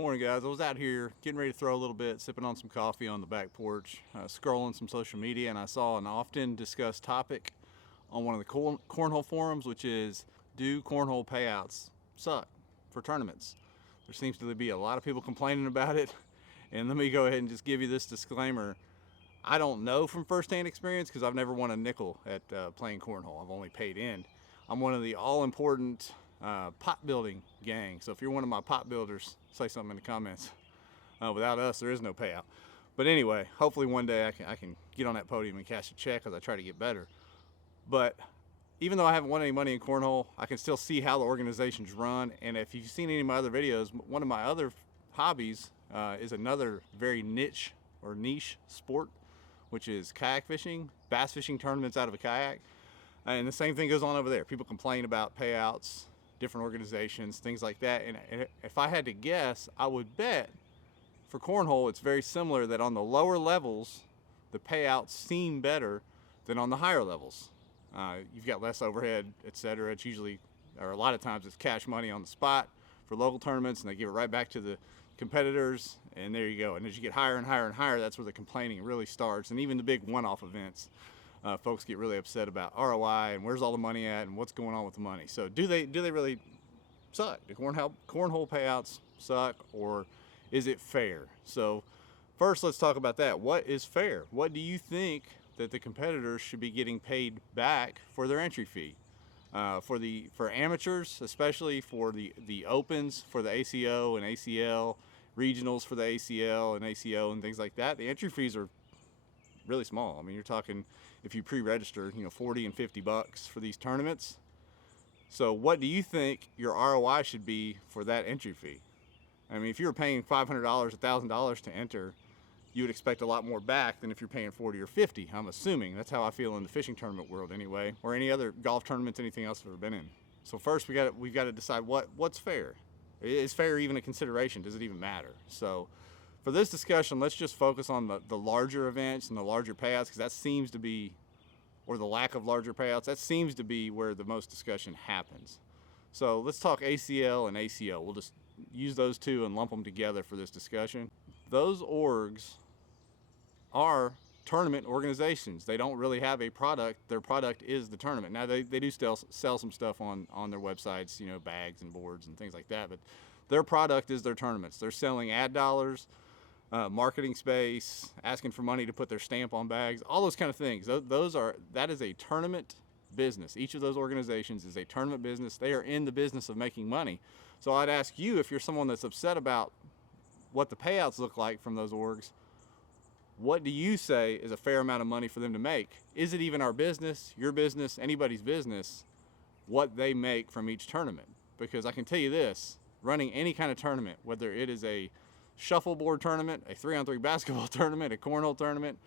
morning, guys. I was out here getting ready to throw a little bit, sipping on some coffee on the back porch, scrolling some social media, and I saw an often discussed topic on one of the Cornhole forums, which is, do Cornhole payouts suck for tournaments? There seems to be a lot of people complaining about it, and let me go ahead and just give you this disclaimer. I don't know from firsthand experience because I've never won a nickel at playing Cornhole. I've only paid in. I'm one of the all-important pot building gang. So if you're one of my pot builders, say something in the comments. Without us, there is no payout. But anyway, hopefully one day I can get on that podium and cash a check as I try to get better. But even though I haven't won any money in Cornhole, I can still see how the organizations run. And if you've seen any of my other videos, one of my other hobbies is another very niche sport, which is kayak fishing, bass fishing tournaments out of a kayak. And the same thing goes on over there. People complain about payouts, different organizations, things like that. And if I had to guess, I would bet for Cornhole, it's very similar that on the lower levels, the payouts seem better than on the higher levels. You've got less overhead, etc. It's usually, or a lot of times, it's cash money on the spot for local tournaments, and they give it right back to the competitors, and there you go. And as you get higher and higher and higher, that's where the complaining really starts. And even the big one-off events, folks get really upset about ROI and where's all the money at and what's going on with the money. So do they really suck? Do cornhole payouts suck, or is it fair? So first, let's talk about that. What is fair? What do you think that the competitors should be getting paid back for their entry fee? For amateurs, especially for the opens, for the ACO and ACL, regionals for the ACL and ACO and things like that, the entry fees are really small. I mean, you're talking, if you pre-register, $40 and $50 for these tournaments. So what do you think your ROI should be for that entry fee? I mean, if you were paying $500, $1,000 to enter, you would expect a lot more back than if you're paying 40 or 50. I'm assuming that's how I feel in the fishing tournament world anyway, or any other golf tournaments, anything else I've ever been in. So first we've got to decide what's fair. Is fair even a consideration? Does it even matter? So for this discussion, let's just focus on the larger events and the larger payouts, because that seems to be, or the lack of larger payouts, that seems to be where the most discussion happens. So let's talk ACL and ACO. We'll just use those two and lump them together for this discussion. Those orgs are tournament organizations. They don't really have a product. Their product is the tournament. Now they do still sell some stuff on their websites, bags and boards and things like that, but their product is their tournaments. They're selling ad dollars, marketing space, asking for money to put their stamp on bags, all those kind of things. That is a tournament business. Each of those organizations is a tournament business. They are in the business of making money. So I'd ask you, if you're someone that's upset about what the payouts look like from those orgs, what do you say is a fair amount of money for them to make? Is it even our business, your business, anybody's business, what they make from each tournament? Because I can tell you this, running any kind of tournament, whether it is a shuffleboard tournament, a 3-on-3 basketball tournament, a cornhole tournament,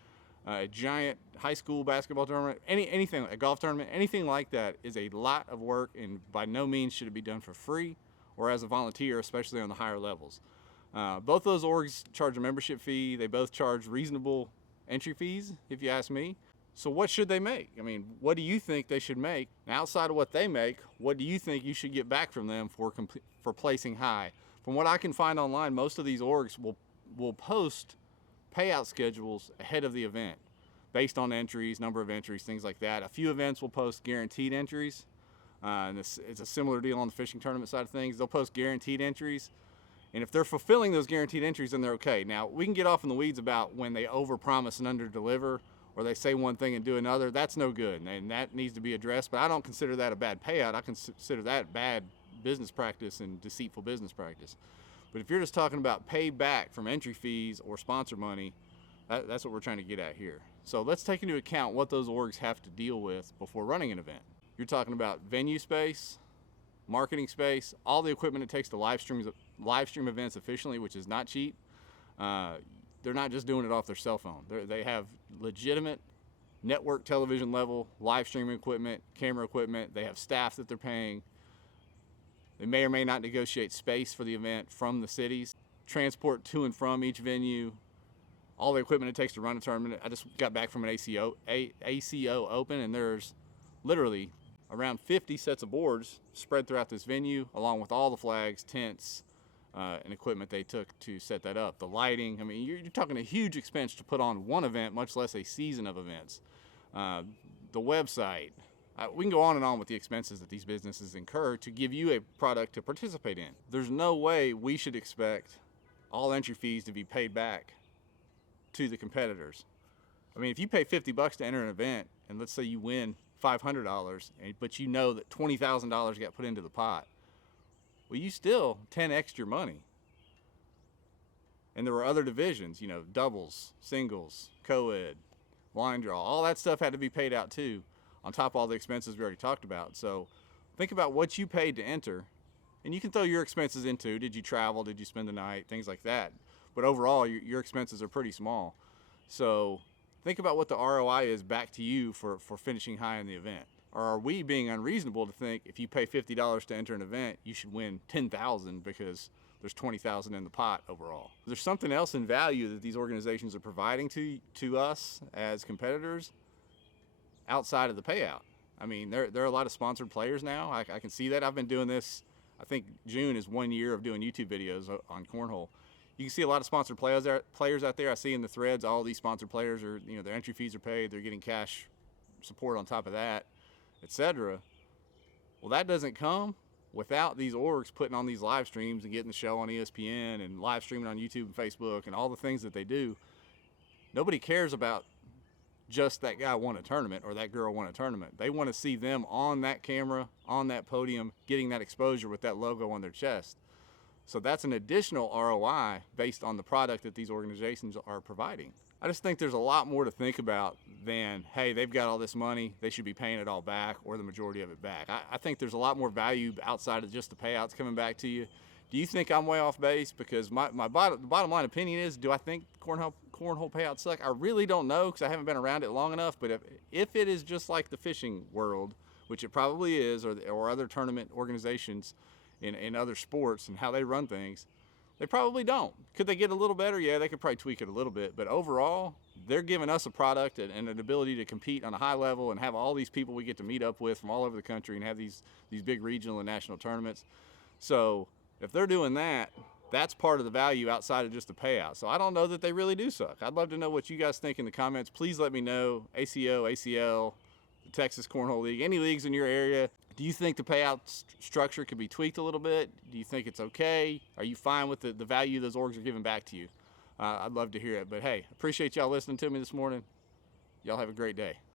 a giant high school basketball tournament, anything, a golf tournament, anything like that is a lot of work, and by no means should it be done for free or as a volunteer, especially on the higher levels. Both those orgs charge a membership fee. They both charge reasonable entry fees, if you ask me. So what should they make? I mean, what do you think they should make? And outside of what they make, what do you think you should get back from them for placing high? From what I can find online, most of these orgs will post payout schedules ahead of the event based on entries, number of entries, things like that. A few events will post guaranteed entries. And it's a similar deal on the fishing tournament side of things. They'll post guaranteed entries. And if they're fulfilling those guaranteed entries, then they're okay. Now, we can get off in the weeds about when they overpromise and underdeliver, or they say one thing and do another. That's no good, and that needs to be addressed. But I don't consider that a bad payout. I consider that bad business practice and deceitful business practice. But if you're just talking about payback from entry fees or sponsor money, that's what we're trying to get at here. So let's take into account what those orgs have to deal with before running an event. You're talking about venue space, marketing space, all the equipment it takes to live stream events efficiently, which is not cheap. They're not just doing it off their cell phone. They have legitimate network television level live streaming equipment, camera equipment. They have staff that they're paying. They may or may not negotiate space for the event from the cities, transport to and from each venue, all the equipment it takes to run a tournament. I just got back from an ACO open, and there's literally around 50 sets of boards spread throughout this venue, along with all the flags, tents, and equipment they took to set that up. The lighting, I mean, you're talking a huge expense to put on one event, much less a season of events. The website. We can go on and on with the expenses that these businesses incur to give you a product to participate in. There's no way we should expect all entry fees to be paid back to the competitors. I mean, if you pay $50 to enter an event, and let's say you win $500, but you know that $20,000 got put into the pot, well, you still 10x your money. And there were other divisions, you know, doubles, singles, co-ed, line draw, all that stuff had to be paid out too, on top of all the expenses we already talked about. So think about what you paid to enter, and you can throw your expenses into, did you travel, did you spend the night, things like that. But overall, your expenses are pretty small. So think about what the ROI is back to you for finishing high in the event. Or are we being unreasonable to think if you pay $50 to enter an event, you should win $10,000 because there's $20,000 in the pot overall? There's something else in value that these organizations are providing to us as competitors outside of the payout. I mean, there are a lot of sponsored players now. I can see that. I've been doing this, I think June is 1 year of doing YouTube videos on Cornhole. You can see a lot of sponsored players out there. I see in the threads all these sponsored players are, you know, their entry fees are paid, they're getting cash support on top of that, etc. Well, that doesn't come without these orgs putting on these live streams and getting the show on ESPN and live streaming on YouTube and Facebook and all the things that they do. Nobody cares about just that guy won a tournament or that girl won a tournament. They want to see them on that camera, on that podium, getting that exposure with that logo on their chest. So that's an additional ROI based on the product that these organizations are providing. I just think there's a lot more to think about than, hey, they've got all this money, they should be paying it all back or the majority of it back. I think there's a lot more value outside of just the payouts coming back to you. Do you think I'm way off base? Because my bottom line opinion is, do I think cornhole payouts suck? I really don't know because I haven't been around it long enough. But if it is just like the fishing world, which it probably is, or other tournament organizations in other sports and how they run things, they probably don't. Could they get a little better? Yeah, they could probably tweak it a little bit. But overall, they're giving us a product and an ability to compete on a high level and have all these people we get to meet up with from all over the country and have these big regional and national tournaments. So if they're doing that, that's part of the value outside of just the payout. So I don't know that they really do suck. I'd love to know what you guys think in the comments. Please let me know. ACO, ACL, the Texas Cornhole League, any leagues in your area. Do you think the payout structure could be tweaked a little bit? Do you think it's okay? Are you fine with the value those orgs are giving back to you? I'd love to hear it. But hey, appreciate y'all listening to me this morning. Y'all have a great day.